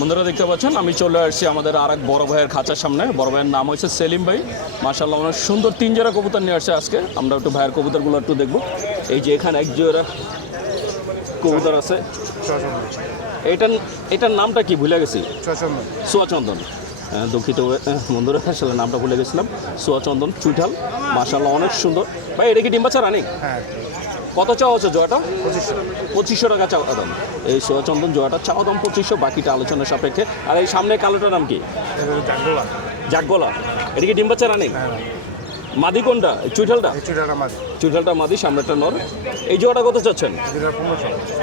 বন্ধুরা দেখতে পাচ্ছেন আমি চলে আসছি আমাদের আরেক বড় ভাইয়ের খাঁচার সামনে। বড় ভাইয়ের নাম হচ্ছে সেলিম ভাই। মাশাআল্লাহ অনেক সুন্দর 3 জোড়া কবুতর নিয়ে আসছে আজকে। আমরা একটু ভাইয়ের কবুতরগুলো একটু দেখবো। এই যে এখানে 1 জোড়া কবুতর আছে। এটার নামটা কি ভুলে গেছি? সোয়াচন্দন। দুঃখিত বন্ধুরা, আসলে নামটা ভুলে গেছিলাম। সোয়াচন্দন চুইঠাল, মাশাআল্লাহ অনেক সুন্দর। ভাই এটা কি ডিম বাচ্চা রানিং? হ্যাঁ। কত চাওয়া হচ্ছে জোড়াটা? 2500 টাকা চাওয়া দাম। এই সোয়াচন্দন জোড়াটা চাওয়া দাম 2500, বাকিটা আলোচনার সাপেক্ষে। আর এই সামনে কালোটার নাম কি? জাগগোলা। এটা কি ডিম বাচ্চা রানিং? মাদি কোনটা? চুইঠালটা? চুইঠালটা মাদি, সামনেটা নর। এই জোড়াটা কত চাচ্ছেন?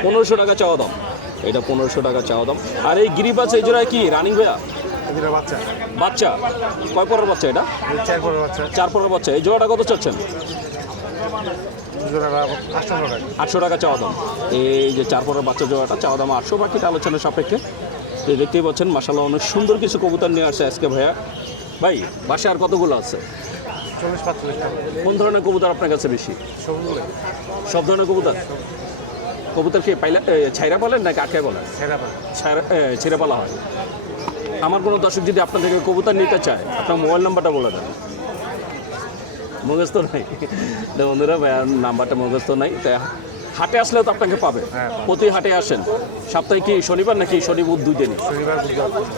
1500 টাকা চাওয়া দাম। এটা 1500 টাকা চাওয়া দাম। আর এই গিরিবাজ এই জোড়ায় কি রানিং ভাইয়া? বাচ্চা কয় পরের বাচ্চা? এটা 4 পরের বাচ্চা। এই জোড়াটা কত চাচ্ছেন? 800 টাকা চাওয়া দাম। এই যে 4 পরের বাচ্চা জোড়াটা চাওয়া দাম 800, বাকিটা আলোচনার সাপেক্ষে। তো দেখতেই পাচ্ছেন মাশাআল্লাহ অনেক সুন্দর কিছু কবুতর নিয়ে আসছে আজকে ভাইয়া। ভাই বাসায় আর কতগুলো আছে? 40-45। কোন ধরনের কবুতর আপনার কাছে বেশি? সব ধরনের কবুতর। কবুতর কি পাইলা ছাইরা পালেন নাকি আটকায় বলেন? ছেড়ে পালা হয়। আমার কোনো দর্শক যদি আপনার থেকে কবুতর নিতে চায়, আপনার মোবাইল নাম্বারটা বলে দেন। মুখস্থ নাই বন্ধুরা, ভাইয়ার নাম্বারটা মুখস্থ নাই। তাই হাটে আসলেও তো আপনাকে পাবে। প্রতি হাটে আসেন। সপ্তাহে কি শনিবার নাকি শনি বুধ 2 দিনই?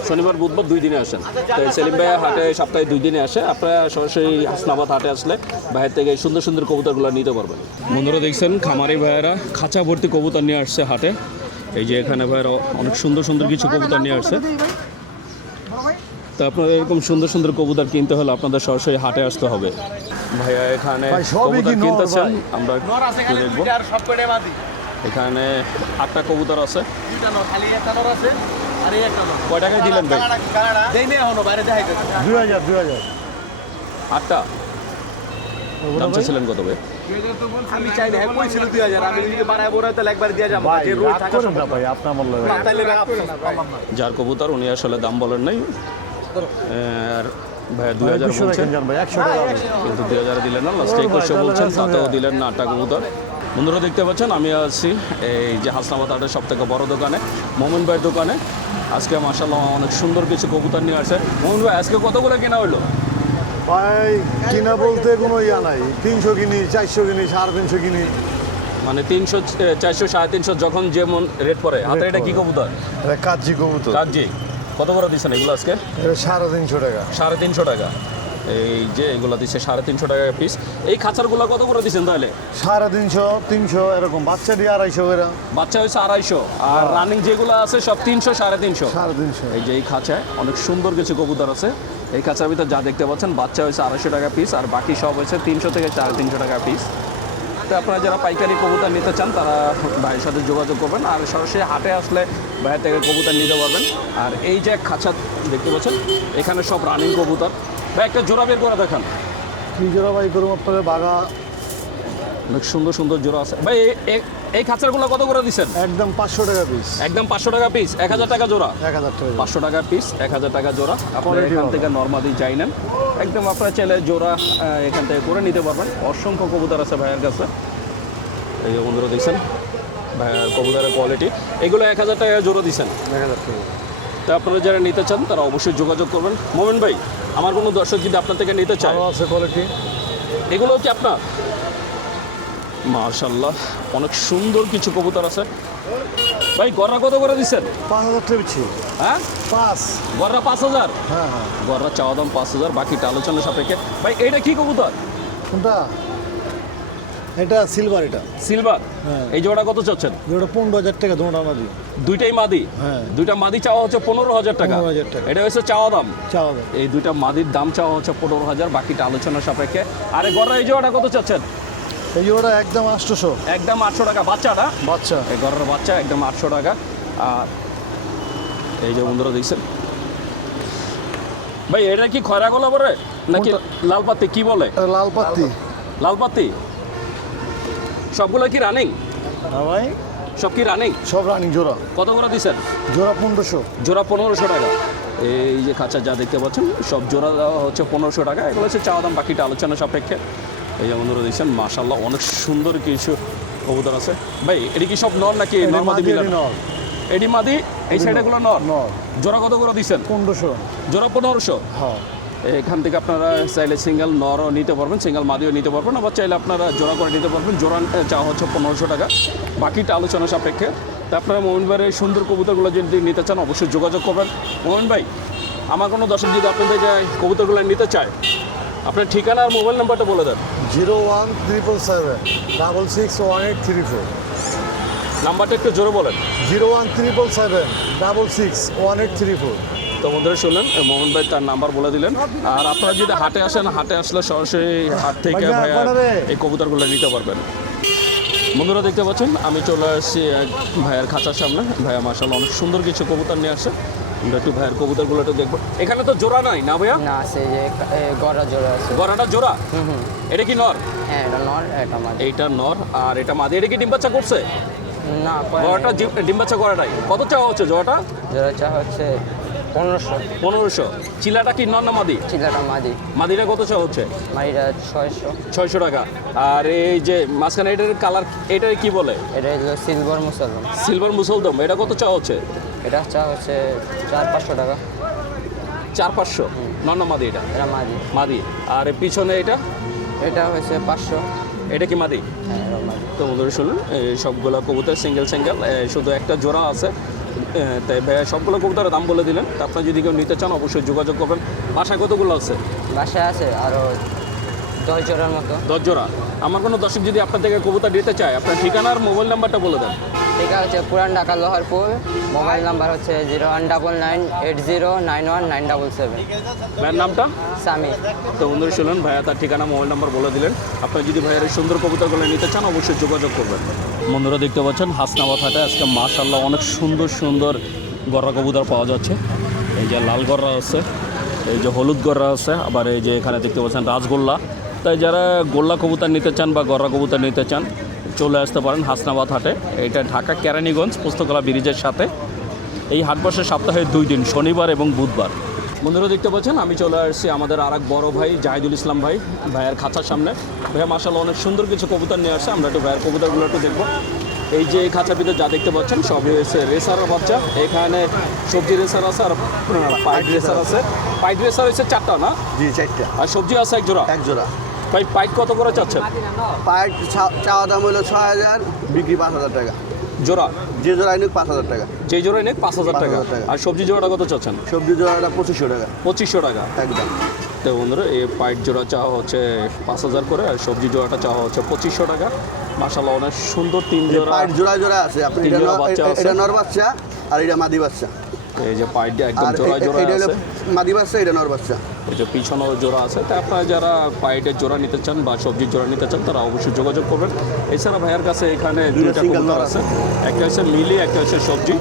শনিবার বুধবার 2 দিনে আসেন। তো সেলিম ভাইয়া হাটে সপ্তাহে 2 দিনে আসে। আপনারা সরাসরি হাসনাবাদ হাটে আসলে ভাইয়ের থেকে সুন্দর সুন্দর কবুতরগুলো নিতে পারবেন। বন্ধুরা দেখছেন খামারি ভাইয়েরা খাঁচা ভর্তি কবুতর নিয়ে আসছে হাটে। এই যে এখানে ভাইয়েরা অনেক সুন্দর সুন্দর কিছু কবুতর নিয়ে আসছে। তো আপনাদের এরকম সুন্দর সুন্দর কবুতর কিনতে হলে আপনাদের সরাসরি হাটে আসতে হবে। ভাইয়া এখানে কবুতর কিনতেছেন, আমরা দেখবো। এখানে 8টা কবুতর আছে। কয় টাকায় দিলেন ভাই? 2000 8টা দাম চাচ্ছিলেন কত ভাই? আমি চাই না কইছিল 2000, আমি যদি বানায় বড় তাহলে একবার দিয়া যাব। যে রোজ থাকা না ভাই, আপনার বললে ভাই তাহলে যার কবুতর উনি আসলে দাম বলেন নাই। আর ভাইয়া 2000 বলছেন ভাই, 100 টাকা কিন্তু 2000 দিলেন না, লাস্টে 2100 বলছেন, তাতেও দিলেন না 8টা কবুতর। বন্ধুরা দেখতে পাচ্ছেন আমি আছি এই যে হাসনাবাদ হাটের সব থেকে বড় দোকানে, মোমিন ভাইয়ের দোকানে। আজকে মাশাআল্লাহ অনেক সুন্দর কিছু কবুতর নিয়ে আসে। মোমিন ভাই আজকে কতগুলো কেনা হইলো? ভাই কিনা বলতে কোনো ইয়া নাই। 300 কিনি, 400 কিনি, 350 কিনি। মানে 300, 400, 350 যখন যেমন রেট পড়ে। হাতে এটা কি কবুতর? এটা কাজি কবুতর। কাজি। কত করে দিচ্ছেন এগুলো আজকে? এটা 350 টাকা। 350 টাকা। এই যে এগুলো দিচ্ছে 350 টাকা পিস। এই খাঁচারগুলো কত করে দিচ্ছেন তাহলে? 350, 300 এরকম। বাচ্চা দিয়ে 250 করে। বাচ্চা হয়েছে 250, আর রানিং যেগুলো আছে সব 300, 350। 350। এই যে এই খাঁচায় অনেক সুন্দর কিছু কবুতর আছে। এই খাঁচার ভিতর যা দেখতে পাচ্ছেন বাচ্চা হয়েছে 250 টাকা পিস, আর বাকি সব হয়েছে 300 থেকে 350 টাকা পিস। তো আপনারা যারা পাইকারি কবুতর নিতে চান তারা ভাইয়ের সাথে যোগাযোগ করবেন, আর সরাসরি হাটে আসলে ভাইয়ের থেকে কবুতর নিতে পারবেন। আর এই যে খাঁচা দেখতে পাচ্ছেন এখানে সব রানিং কবুতর। ভাই একটা জোড়া বের করে দেখান। কি জোড়া ভাই করুন আপনাদের? বাঘা অনেক সুন্দর সুন্দর জোড়া আছে ভাই। এই খাঁচারগুলো কত করে দিচ্ছেন? একদম 500 টাকা পিস। একদম 500 টাকা পিস। 1000 টাকা জোড়া। 1000 টাকা। 500 টাকা পিস, 1000 টাকা জোড়া। আপনারা এখান থেকে নর্মালি যাই নেন, একদম আপনারা চাইলে জোড়া এখান থেকে করে নিতে পারবেন। অসংখ্য কবুতর আছে ভাইয়ের কাছে। এই যে বন্ধুরা দেখছেন ভাইয়ের কবুতরের কোয়ালিটি। এগুলো 1000 টাকা জোড়া দিচ্ছেন। 1000 টাকা। তো আপনারা যারা নিতে চান তারা অবশ্যই যোগাযোগ করবেন। মোমিন ভাই আমার কোনো দর্শক যদি আপনার থেকে নিতে চায়, ভালো আছে কোয়ালিটি। এগুলো কি আপনার? মাশাআল্লাহ অনেক সুন্দর কিছু কবুতর আছে। ভাই গররা কত করে দিচ্ছেন? 5000 টাকা পিছি। হ্যাঁ 5। গররা 5000। হ্যাঁ হ্যাঁ। গররা চাওয়া দাম 5000, বাকিটা আলোচনা সাপেক্ষে। ভাই এটা কি কবুতর? কোনটা? এটা সিলভার। এটা সিলভার। হ্যাঁ। এই জোড়া কত চাচ্ছেন? এটা 15000 টাকা দুটো মাদি। দুইটাই মাদি? হ্যাঁ। দুইটা মাদি চাওয়া হচ্ছে 15000 টাকা। 15000 টাকা। এটা হচ্ছে চাওয়া দাম। চাওয়া দাম। এই দুইটা মাদির দাম চাওয়া হচ্ছে 15000, বাকিটা আলোচনা সাপেক্ষে। আরে গররা এই জোড়াটা কত চাচ্ছেন? এই জোড়া একদম 800। একদম 800 টাকা। বাচ্চাটা? বাচ্চা। এই গররার বাচ্চা একদম 800 টাকা। আর এই যে বন্ধুরা দেখছেন ভাই এটা কি খয়রা গলা বলে নাকি লাল পাত্তি কি বলে? এটা লাল পাত্তি। লাল পাত্তি। সবগুলো কি রানিং? হ্যাঁ ভাই সব কি রানিং? সব রানিং জোড়া। কত করে দিচ্ছেন? জোড়া 1500। জোড়া 1500 টাকা। এই যে খাঁচা যা দেখতে পাচ্ছেন সব জোড়া দেওয়া হচ্ছে 1500 টাকা। এগুলো হচ্ছে চাওয়া দাম, বাকিটা আলোচনা সাপেক্ষে। এই যে বন্ধুরা দেখছেন মাশাআল্লাহ অনেক সুন্দর কিছু কবুতর আছে। ভাই এটা কি সব নর নাকি নর্মাদি মিলানো? এডি মাদি, এই সাইডেগুলো নর। নর জোড়া কত করে দিচ্ছেন? 1500। জোড়া 1500। হ্যাঁ এখান থেকে আপনারা চাইলে সিঙ্গেল নরও নিতে পারবেন, সিঙ্গেল মাদিও নিতে পারবেন, আবার চাইলে আপনারা জোড়া করে নিতে পারবেন। জোড়া চাওয়া হচ্ছে 1500 টাকা, বাকিটা আলোচনা সাপেক্ষে। তা আপনারা মোমিন ভাইয়ের সুন্দর কবুতরগুলো যদি নিতে চান অবশ্যই যোগাযোগ করবেন। মোমিন ভাই, আমার কোনো দর্শক যদি আপনাদের যে কবুতরগুলো নিতে চায়, আপনার ঠিকানা আর মোবাইল নাম্বারটা বলে দেন। 01777 নাম্বারটা একটু জোরে বলেন। 01777 তো বন্ধুরা শুনলেন, মোহন ভাই তার নাম্বার বলে দিলেন। আর আপনারা যদি হাটে আসেন, হাটে আসলে সরাসরি হাট থেকে ভাইয়া, ভাইয়া কোনারে? এই কবুতরগুলো নিতে পারবেন। বন্ধুরা দেখতে পাচ্ছেন আমি চলে আসছি এক ভাইয়ের খাঁচার সামনে। ভাইয়া মাশাআল্লাহ অনেক সুন্দর কিছু কবুতর নিয়ে আসছে। আমরা একটু ভাইয়ের কবুতরগুলো একটু দেখবো। এখানে তো জোড়া নাই না ভাইয়া? না আছে যে গড়া জোড়া আছে। গড়াটা জোড়া? এটা কি নর? হ্যাঁ এটা নর এটা মাদি। এইটা নর আর এটা মাদি। এটা কি ডিম বাচ্চা করছে? না করে জোড়াটা ডিম বাচ্চা করাটাই কত চাওয়া হচ্ছে জোড়াটা? জোড়া চা হচ্ছে 1500। 1500। চিলাটা কি নর না মাদি? চিলাটা মাদি। মাদিটা কত চাওয়া হচ্ছে? মাদিটা 600। 600 টাকা। আর এই যে মাঝখানে এটার কালার, এটার কি বলে? এটা হলো সিলভার মুসলমান। সিলভার মুসলদম, এটা কত চাওয়া হচ্ছে? এটা চা হচ্ছে 400-500 টাকা। 400-500। নর না মাদি? এটা এটা মাদি। মাদি। আর পিছনে এটা? এটা হচ্ছে 500। এটা কি মাদি? হ্যাঁ এটা মাদি। তো বন্ধুরা শুনুন, এই সবগুলো কবুতর সিঙ্গেল সিঙ্গেল, শুধু একটা জোড়া আছে। তাই ভাইয়া সবগুলো কবুতরের দাম বলে দিলেন। তা আপনারা যদি কেউ নিতে চান অবশ্যই যোগাযোগ করবেন। বাসায় কতগুলো আছে? বাসায় আছে আরও 10 জোড়ার মতো। 10 জোড়া। আমার কোনো দর্শক যদি আপনার থেকে কবুতর নিতে চায়, আপনার ঠিকানা আর মোবাইল নাম্বারটা বলে দেন। ঠিকা হচ্ছে পুরান ঢাকা লোহারপুর। মোবাইল নাম্বার হচ্ছে 01998091977। ভাইয়ের নামটা? সামি। তো বন্ধুরা শুনুন, ভাইয়া তার ঠিকানা মোবাইল নাম্বার বলে দিলেন। আপনারা যদি ভাইয়ের এই সুন্দর কবুতরগুলো নিতে চান অবশ্যই যোগাযোগ করবেন। বন্ধুরা দেখতে পাচ্ছেন হাসনাবাদ হাটে আজকে মাশাআল্লাহ অনেক সুন্দর সুন্দর গররা কবুতর পাওয়া যাচ্ছে। এই যে লাল গররা আছে, এই যে হলুদ গররা আছে, আবার এই যে এখানে দেখতে পাচ্ছেন রাজগোল্লা। তাই যারা গোল্লা কবুতর নিতে চান বা গররা কবুতর নিতে চান চলে আসতে পারেন হাসনাবাদ হাটে। এটা ঢাকা কেরানীগঞ্জ পুস্তকলা ব্রিজের সাথে। এই হাট বসে সপ্তাহে 2 দিন, শনিবার এবং বুধবার। বন্ধুরা দেখতে পাচ্ছেন আমি চলে আসছি আমাদের আরেক বড় ভাই জাহিদুল ইসলাম ভাই, ভাইয়ের খাঁচার সামনে। ভাইয়া মাশাআল্লাহ অনেক সুন্দর কিছু কবুতর নিয়ে আসছে। আমরা একটু ভাইয়ের কবুতরগুলো একটু দেখবো। এই যে এই খাঁচার ভিতরে যা দেখতে পাচ্ছেন সবই হচ্ছে রেসারের বাচ্চা। এখানে সবজি রেসার আছে আর পাইট রেসার আছে। পাইট রেসার হচ্ছে 4টা না? জি 4টা। আর সবজি আছে 1 জোড়া। 1 জোড়া। ভাই পাইট কত করে চাচ্ছেন? পাইট চাওয়া দাম হলো 6000, বিক্রি 5000 টাকা। জোড়া? যে জোড়া নিক 5000 টাকা। যে জোড়াই নেই 5000 টাকা। 5000 টাকা। আর সবজি জোড়াটা কত চাচ্ছেন? সবজি জোড়াটা 2500 টাকা। 2500 টাকা একদম। তো বন্ধুরা এই পাইট জোড়া চাওয়া হচ্ছে 5000 করে, আর সবজি জোড়াটা চাওয়া হচ্ছে 2500 টাকা। মাশাআল্লাহ অনেক সুন্দর 3 জোড়া পাইট জোড়া জোড়া আছে। আপনি তিন জোড়া বাচ্চা আছে। এটা নর বাচ্চা আর এটা মাদি বাচ্চা। এই যে পাইট একদম আর জোড়া জোড়া এটা হলো আছে। মাদি বাচ্চা, এটা নর বাচ্চা। এই যে পিছনেও জোড়া আছে। তাই আপনারা যারা পাইটের জোড়া নিতে চান বা সবজির জোড়া নিতে চান তারা অবশ্যই যোগাযোগ করবেন। এছাড়া ভাইয়ের কাছে এখানে 2টা single কবুতর নর আছে, একটা হচ্ছে মিলি, একটা হচ্ছে সবজি।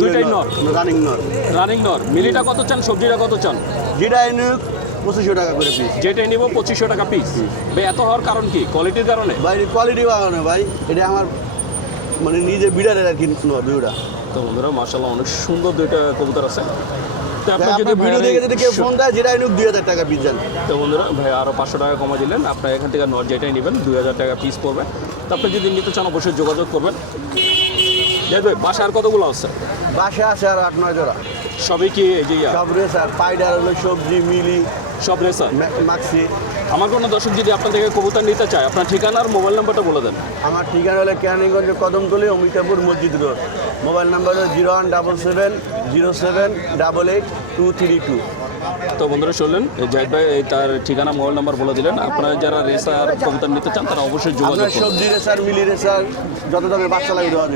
দুইটাই নর, রানিং নর। রানিং নর। মিলিটা কত চান, সবজিটা কত চান? যেটা নিক 2500 টাকা করে পিস। যেটাই নিব 2500 টাকা পিস। ভাই এত হওয়ার কারণ কি? কোয়ালিটির কারণে? ভাই কোয়ালিটি ভালো না ভাই, এটা আমার মানে নিজে বিড়ালের আর কি নর দুইটা। তো বন্ধুরা মাশাআল্লাহ অনেক সুন্দর 2টা কবুতর আছে। তো আপনি যদি আপনার ভিডিও দেখে যদি কেউ ফোন দেয় যেটা নিক 2000 টাকা পিস দেন। তো বন্ধুরা ভাই আরও 500 টাকা কমা দিলেন। আপনার এখান থেকে নট যেটাই নেবেন 2000 টাকা পিস পড়বে। তো আপনি যদি নিতে চান অবশ্যই যোগাযোগ করবেন। ভাই বাসা আর কতগুলো আছে? বাসা আছে আর 8-9 জোড়া। সবই কি এই যে সব রেসার, পাইডার হলো সবজি, মিলি, সব রেসার? মাক্সি। আমার কোনো দর্শক যদি আপনার থেকে কবুতর নিতে চায় আপনার ঠিকানা আর মোবাইল নাম্বারটা বলে দেন। আমার ঠিকানা হলো কেরানীগঞ্জ কদমতলী, অমিতাপুর মসজিদ রোড। মোবাইল নাম্বার হলো 01770788232। তো বন্ধুরা শুনলেন জাহিদ ভাই তার ঠিকানা মোবাইল নাম্বার বলে দিলেন। আপনারা যারা রেসার কবুতর নিতে চান তারা অবশ্যই যোগাযোগ আপনার করুন। সবজি রেসার, মিলি রেসার, যত দামে বাচ্চা লাগে দেওয়া